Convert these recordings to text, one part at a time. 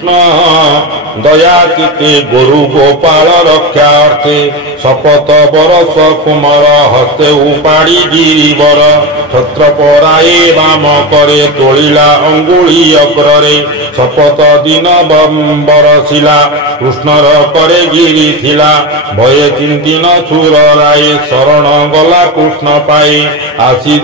दया चिते गुरु गोपाल रक्षा अर्थे शपथ बरस कुमार हस्ते उपाड़ी गिरिवर छत्रपराए वाम करे तोलिला अंगुली अग्रे शपथ दिन बरसिला कृष्णर करे गिरी थिला भये चिंतिन सुर राय शरण गला कृष्ण पाए आसी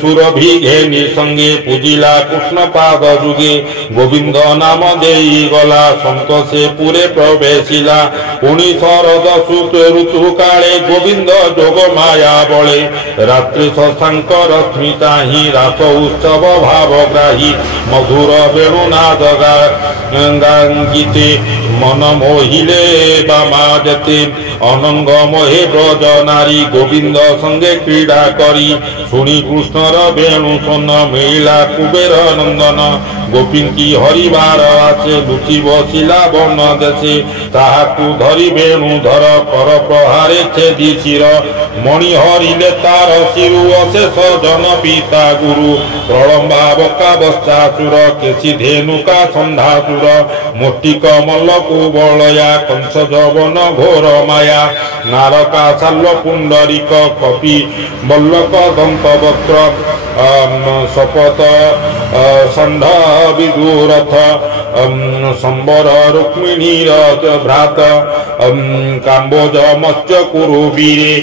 सुर भी घेनी संगे पूजिला कृष्ण पाद जुगे गोविंद नाम देई गला संतोषे पुरे प्रवेशिला पुणी शरद सुत ऋतु काले गोविंद जोग माया बले रात्रि शशांक रश्मिता ही रास उत्सव भावग्राही मधुर वेणुनाद गांगीते मन मोहिले बामाजते अनंग मोहे ब्रज नारी गोविंद संगे क्रीड़ा करी शुणी कृष्णर वेणु सोन मिला कुबेर नंदन गोपी की हरिबार आसे लुचि बसिला वन देशे ताहाकु धरी वेणुधर कर प्रहारे छेदी शिर मणि हरिले तार शिरु अशेष जन पिता गुरु प्रलंबा बका बस्तासुर केशी धेनुका संधासुर मोटिक मल्लकु बलया कंस जवन घोर माया नारका शाल्व पुंडरीक कपि मल्लक दंतवक्त्र शपथ षण्ढ विदुरथ संबर रुक्मिणी भ्रात काम्बोज मत्स्य कुरु वीरे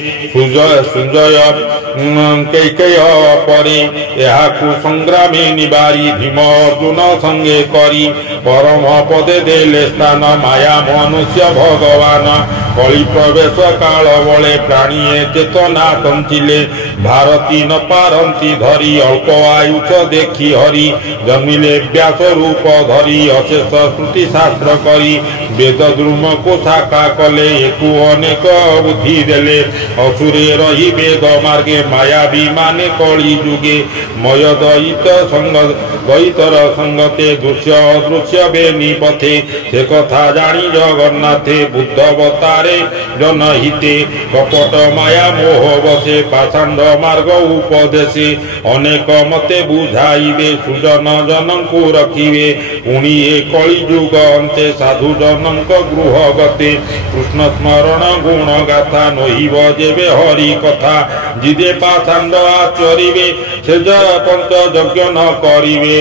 सुजय कैकेय परे याकु संग्रामे निबारी भीम अर्जुन संगे करी परम पदे देले स्थान माया मनुष्य भगवान कली प्रवेश काल बले प्राणीए चेतना तंचिले भारती न पारंती धरी अल्प आयुष देखी हरि जन्मिले व्यास रूप धरी अशेष श्रुति शास्त्र करी वेद द्रुम को शाखा कले एकु अनेक बुद्धि देले असुरे रही वेद मार्गे माया विमाने कली जुगे मय दयित संग दयितर संगते दृश्य अदृश्य बेनी पथे से कथा जानी जगन्नाथे बुद्ध अवतारे जनहिते कपट माया मोह बसे पाषांड मार्ग उपदेशे अनेक मते बुझाइबे सुजन जनंकु रखिबे पुणी कली जुग अंते साधु जनंक गृह गते कृष्ण स्मरण गुण गाथा नहिब जेबे हरि कथा जिदे पाषांड आचरिबे सेज पंच यज्ञ न करिबे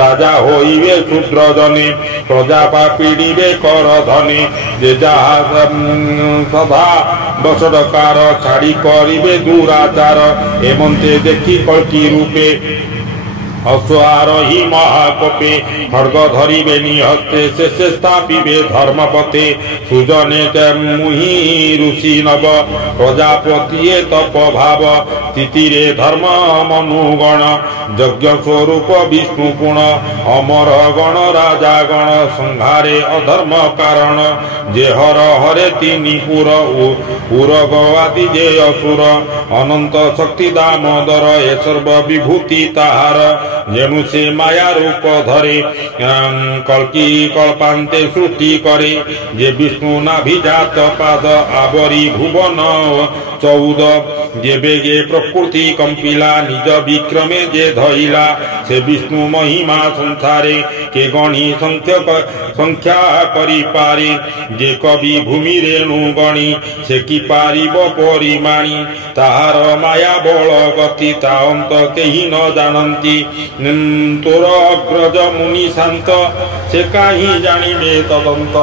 राजा होइबे शूद्र जने प्रजा पीड़िबे कर धने जे जहा सदा दशकार छाड़ी करिबे दुराचार एमंते देखी कल्की रूपे अश्वारोही महाकोपे खड्ग धरिबे निहस्ते शेषे स्थापिबे धर्मपथे सुजने मुहि ऋषि नव प्रजापतिये तप भाव तिथिरे धर्म मनुगण यज्ञ स्वरूप विष्णु गुण अमर गण राजा गण संहारे अधर्म कारण जे हर हरे तीनि पुर गवादि जे असुर अनंत शक्ति दामोदर ए सर्व विभूति ताहार जेनु से माया रूप धरे कल्की कल्पांते सृष्टि करे जे विष्णु नाभिजात पाद आवरी भुवन 14 जे बेगे प्रकृति कंपिला निज विक्रमे जे धइला से विष्णु महिमा संसारे के गणी संख्या करी पारे जे कवि भूमि रेणु गणी से कि पारिब परिमाणी ताहार माया बल गति ता अंत केही न जानती तोर अग्रज मुनि शांत से काहि जानिबे तदंत।